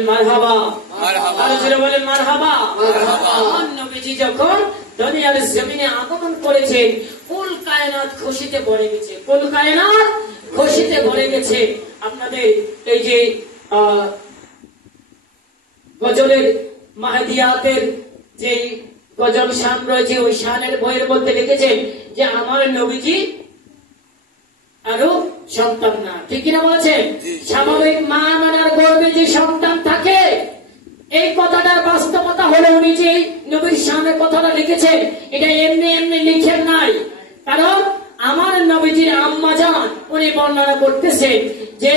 বলেন মারহাবা, আরো জোরে বলেন মারহাবা। আমার নবীজি যখন দুনিয়ার জমিনে আগমন করেছেন, কুল কায়নাত খুশিতে ভরে গেছে, কুল কায়নাত খুশিতে ভরে গেছে। আপনাদের এই যে গজলের মাহদিয়াতের যে গজল শান রয়েছে, ওই শানের বইয়ের মধ্যে লিখেছেন যে আমার নবীজি আরো সন্তান না, ঠিক কিনা বলেছেন? স্বাভাবিক মা মানার গর্ভে যে সন্তান থাকে, এই কথাটার বাস্তবতা হলো উনি যে নবীর শানের কথাটা লিখেছেন, এটা এমনি এমনি লিখেন নাই। কারণ আমার নবীজির আম্মা জান উনি বর্ণনা করতেছেন যে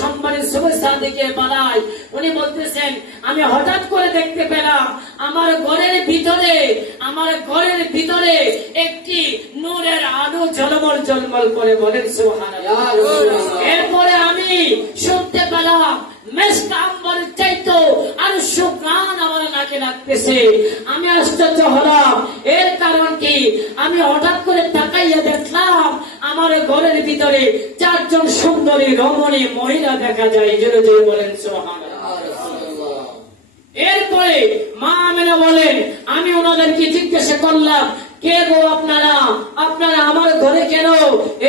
সম্মানের শুভেচ্ছা দিকে বাড়ায়, উনি বলতেছেন আমি হঠাৎ করে দেখতে পেলাম আমার ঘরের ভিতরে একটি নূরের আলো ঝলমল ঝলমল করে, বলেন সুবহানাল্লাহ। এরপরে আমি শুনতে পেলাম মেসকা আম্বরের চাইতো আর সুঘ্রাণ আমার নাকে লাগতেছে। আমি আশ্চর্য হলাম, এর কারণ কি? আমি হঠাৎ করে তাকাইয়া দেখলাম আমার ঘরের ভিতরে 4 জন সুন্দরী রমণী মহিলা দেখা যায়, জোরে জোরে বলেন সুবহানাল্লাহ। এরপরে মা আমেনা বলেন আমি ওনাদেরকে জিজ্ঞাসা করলাম, কে গো আপনারা? আপনারা আমার ঘরে কেন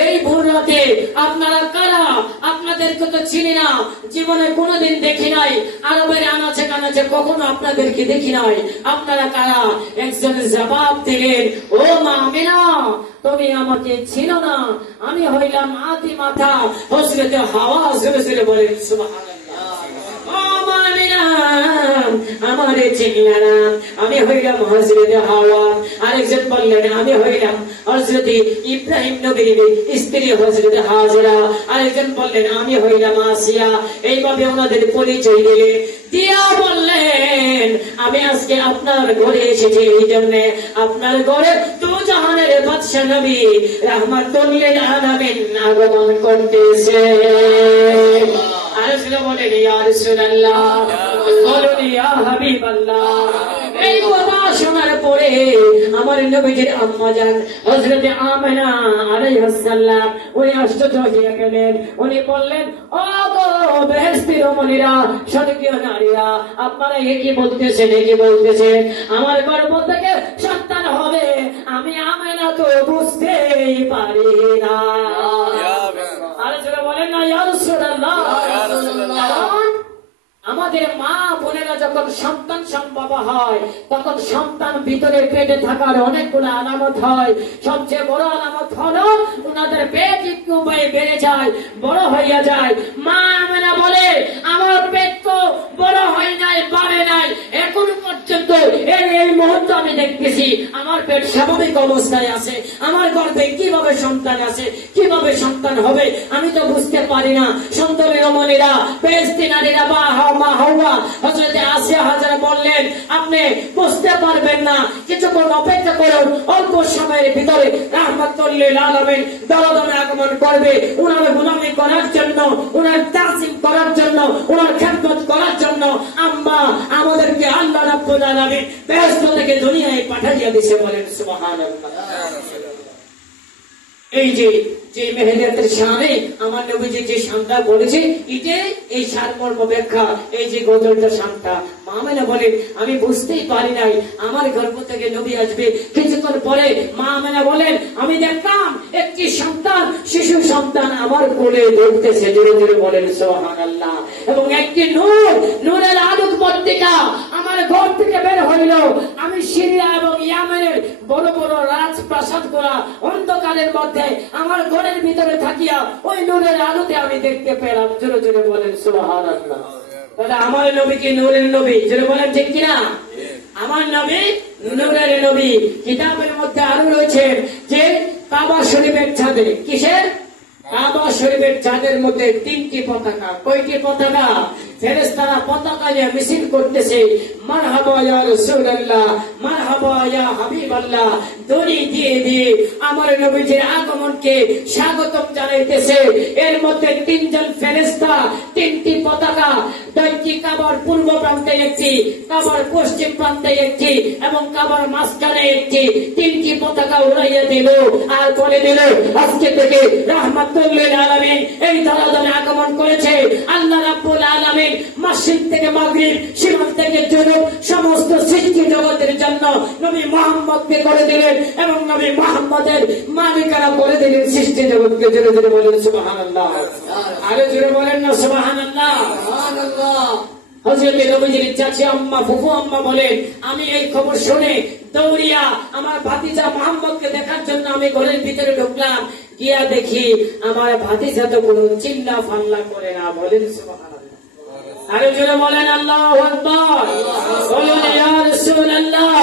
এই ভোর রাতে? আপনারা কারা? আপনাদেরকে তো চিনি না, জীবনে কোনোদিন দেখি নাই, আরবের আনাচে কানাচে কখনো আপনাদেরকে দেখি নাই, আপনারা কারা? একজন জবাব দিলেন, ও মা আমেনা, তুমি আমাকে চিনো না, আমি হইলাম আদি মাথা হযরত হাওয়া, জোরে জোরে বলেন সুবহানাল্লাহ। আমারে চিনলা না, আমি হইলাম হযরত হাওয়া। আরেকজন বললেন আমি হইলাম হযরত ইব্রাহিম নবীর স্ত্রী হযরত হাজরা। আরেকজন বললেন আমি হইলাম আসিয়া। এইভাবে ওনাদের পরিচয় দিলেন, দিয়া বললেন আমি আজকে আপনার ঘরে এসেছি এই জন্য, আপনার ঘরে দু জাহানের বাদশা নবী রাহমাতুল লিল আলামিন আগমন করতেছে। আরেকজন বলেন ইয়া রাসূলুল্লাহ, বলুন ইয়া হাবিবাল্লাহ। এই কথা শোনার পরে আমার নবীজির আম্মা জান হযরত আমেনা আলাইহিস সালাম উনি আশ্চর্য হয়ে গেলেন। উনি বললেন, ও গো বেহেশতি রমণীরা, স্বর্গীয় নারীরা, আপনারা কি বলতেছেন? কি বলতেছেন? আমার গর্ভ থেকে সন্তান হবে, আমি আমেনা তো বুঝতেই পারি না। আর যারা বলেন না ইয়া রাসূলুল্লাহ। আমাদের মা বোনেরা যখন সন্তান সম্ভব হয়, তখন সন্তান ভিতরে পেটে থাকার অনেকগুলো আলামত হয়। সবচেয়ে বড় আলামত হলো ওনাদের পেট একটু বেড়ে যায়, বড় হইয়া যায়। মা আমেনা বলে আমার পেট তো বড় হয় নাই, বাড়ে নাই, এখন পর্যন্ত এই মুহূর্তে আমি দেখতেছি আমার পেট স্বাভাবিক অবস্থায় আছে, আমার গর্ভে কিভাবে সন্তান আছে, কিভাবে সন্তান হবে আমি তো বুঝতে পারি না। সুন্দরী রমণীরা, বেহেশতি নারীরা বা মা হাওয়া হযরত আসিয়া হাজরা বললেন আপনি বুঝতে পারবেন না, কিছুক্ষণ অপেক্ষা করুন, অল্প সময়ের ভিতরে রাহমাতুল লিল আলামিন দরদমে আগমন করবে, উনার গোলামি করার জন্য, উনার তাজিম করার জন্য, উনার খেদমত করার জন্য। আম্মা আমাদেরকে আল্লাহ রাব্বুল আলামিন বেহেশত থেকে দুনিয়ায় পাঠিয়ে দিয়েছে, বলেন সুবহানাল্লাহ। এই যে মেহেদিয়াতের শানে আমার নবীজি যে শানটা বলেছে, এটাই এই সারমর্ম ব্যাখ্যা, এই যে গজলটা শানটা। মা আমেনা বলেন আমি বুঝতেই পারি নাই আমার গর্ভ থেকে নবী আসবে। কিছুক্ষণ পরে মা আমেনা বলেন আমি দেখলাম একটি সন্তান, শিশু সন্তান আমার কোলে ধরতেছে, জোরে জোরে বলেন সুবহানাল্লাহ। এবং একটি নূরের আলোক পত্রিকা আমার ঘর থেকে বের হইল। আমি সিরিয়া এবং ইয়ামেনের বড় বড় রাজপ্রাসাদ করা অন্ধকারের মধ্যে আমার ঘরের ভিতরে থাকিয়া ওই নূরের আলোতে আমি দেখতে পেলাম, জোরে জোরে বলেন সুবহানাল্লাহ। তাহলে আমার নবী কি নূরের নবী? জোরে বলেন ঠিক কিনা? আমার নবী নূরের নবী। কিতাবের মধ্যে আরো রয়েছে যে কাবা শরীফের ছাদে, কিসের? কাবা শরীফের ছাদের মধ্যে 3টি পতাকা। কয়টি পতাকা? ফেরেশতারা পতাকা নিয়ে মিছিল করতেছে, মারহাবা ইয়া রাসূলুল্লাহ, মারহাবা ইয়া হাবিবাল্লাহ, দড়ি দিয়ে দিয়ে আমার নবীজির আগমনকে স্বাগতম জানাইতেছে। এর মধ্যে 3 জন ফেরেশতা 3টি পতাকা দৈনিক কাবার পূর্ব প্রান্তে একটি, কাবার পশ্চিম প্রান্তে একটি এবং কাবার মাঝখানে একটি, তিনটি পতাকা উড়াইয়া দিল আর বলে দিল আজকে থেকে রাহমাতুল লিল আলামিন এই ধরাধামে আগমন করেছে। আল্লাহ রাব্বুল আলামিন মসজিদ থেকে মাগরিব, সীমান্ত থেকে জুনুব সমস্ত সৃষ্টি জগতের জন্য নবী মুহাম্মদকে করে দিলেন এবং নবী মুহাম্মদের মালিকানা করে দিলেন সৃষ্টি জগৎকে। জোরে জোরে বলেন সুবহানাল্লাহ, আরো জোরে বলেন না সুবহানাল্লাহ। হযরত নবীজির চাচি আম্মা, ফুফু আম্মা বলেন আমি এই খবর শুনে দৌড়িয়া আমার ভাতিজা মুহাম্মদকে দেখার জন্য আমি ঘরের ভিতরে ঢুকলাম। গিয়া দেখি আমার ভাতিজা তো কোনো চিল্লা ফাল্লা করে না। বলেন সুবহানাল্লাহ, আরো জোরে বলেন আল্লাহু আকবার। বলুন ইয়া রাসূলুল্লাহ,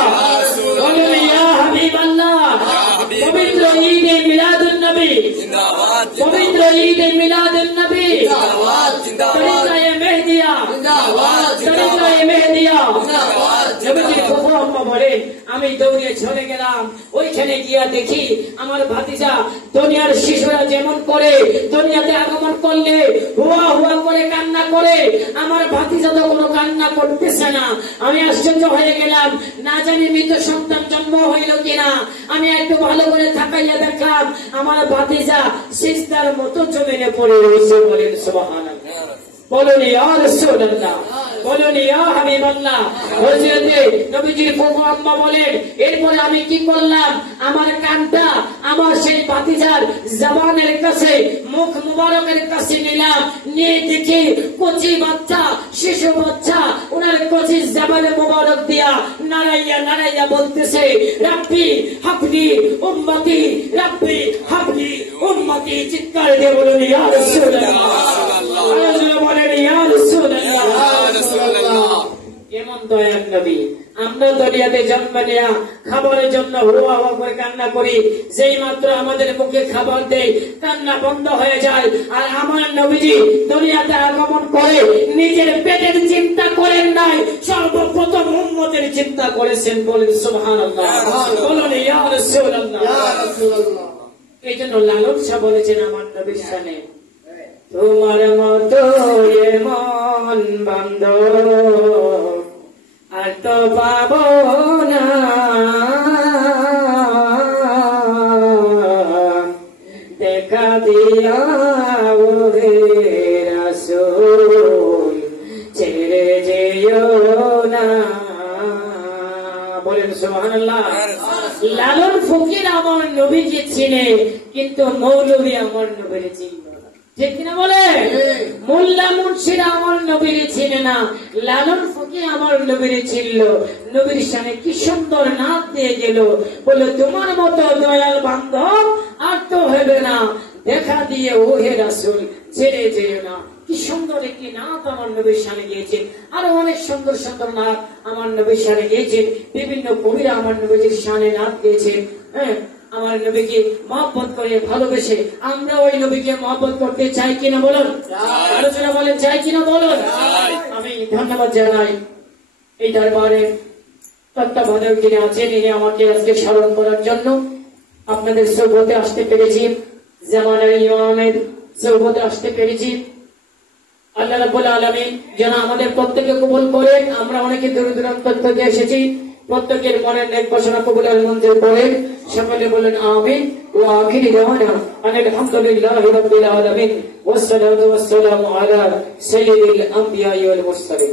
বলুন ইয়া হাবিবাল্লাহ। পবিত্র ঈদে মিলাদুন নবী জিন্দাবাদ, পবিত্র ঈদে মিলাদুন নবী জিন্দাবাদ, তরিকায়ে মেহদিয়া জিন্দাবাদ, তরিকায়ে মেহদিয়া জিন্দাবাদ। নবীজির ফুফু আম্মা বলেন আমি দৌড়ে চলে গেলাম। ওইখানে গিয়া দেখি আমার ভাতিজা দুনিয়ার শিশুরা যেমন করে দুনিয়াতে আগমন করলে হুয়া হুয়া করে কান্না করে, আমার ভাতিজা তো কোনো কান্না করতেছে না। আমি আশ্চর্য হয়ে গেলাম, না জানি মৃত সন্তান জন্ম হইল কিনা। আমি একটু ভালো করে তাকাইয়া দেখলাম আমার ভাতিজা সিজদার মতো জমিনে পড়ে রয়েছে। বলেন সুবহানাল্লাহ, বলুন ইয়া রাসূলুল্লাহ, বলুন ইয়া হাবিবাল্লাহ। হযরত নবীজির ফুফু আম্মা বলেন এরপরে আমি কি করলাম, আমার কানটা আমার সেই ভাতিজার জবানের কাছে, মুখ মুবারকের কাছে নিলাম। নিয়ে দেখি কচি বাচ্চা, শিশু বাচ্চা ওনার কচি জবানে মুবারক দিয়া নাড়াইয়া নাড়াইয়া বলতেছে রাব্বি হাবলি উম্মতি, রাব্বি হাবলি উম্মতি। চিৎকার দিয়ে বলুন ইয়া রাসূলুল্লাহ, বলেন ইয়া রাসূলুল্লাহ। এমন দয়ার নবী। আমরা দুনিয়াতে জন্ম নেয়া খাবারের জন্য হুয়া হুয়া করে কান্না করি, যেই মাত্র আমাদের মুখে খাবার দেয় কান্না বন্ধ হয়ে যায়। আর আমার নবীজি দুনিয়াতে আগমন করে নিজের পেটের চিন্তা করেন নাই, সর্বপ্রথম উম্মতের চিন্তা করেছেন। বলেন সুবহানাল্লাহ, বলুন ইয়া রাসূলুল্লাহ। এই জন্য লালন শাহ বলেছেন আমার নবীর শানে তোমার মতো এমন বান্ধব আর তো পাবো না, দেখা দিয়া ওরে রাসূল ছেড়ে যেও না। বলেন সুবহানাল্লাহ। লালন ফকির আমার নবীকে চিনে কিন্তু মৌলভী আমার নবীকে চিনল না, ঠিক কিনা বলে? মোল্লা মুর্শিদ আমার নবীর চিনে না, লালন ফকির আমার নবীর চিনল। নবীর সামনে কি সুন্দর নাচ দিয়ে গেল, বলে তোমার মতো দয়াল বান্ধব আর তো হবে না, দেখা দিয়ে ওহে রাসূল ছেড়ে যেও না। কি সুন্দর একটি নাচ আমার নবীর সামনে গিয়েছেন। আরো অনেক সুন্দর সুন্দর নাচ আমার নবীর সামনে গিয়েছেন। বিভিন্ন কবিরা আমার নবীর সামনে নাচ গিয়েছেন। হ্যাঁ, আমার নবীকে মহব্বত করে ভালোবেসে আমরা ওই নবীকে মহব্বত করতে চাই কিনা বলুন? আলোচনা বলেন চাই কিনা বলুন? আমি ধন্যবাদ জানাই এই দরবারে তত্ত্বাবধায়ক যিনি আছেন, ইনি আমাকে আজকে স্মরণ করার জন্য আপনাদের সৌবতে আসতে পেরেছি, জামানার ইমামের সৌবতে আসতে পেরেছি। আল্লাহ রাব্বুল আলামিন যেন আমাদের প্রত্যেককে কবুল করেন। আমরা অনেকে দূর দূরান্ত থেকে এসেছি, প্রত্যেকের মনের নেক বাসনা কবুলের মঞ্জুর করেন। সকলে বলেন আমিন। ওয়া আখিরি দাওয়ানা আলহামদুলিল্লাহি রাব্বিল আলামিন ওয়াসসালাতু ওয়াসসালামু আলা সাইয়্যিদিল আমবিয়া ওয়াল মুরসালিন।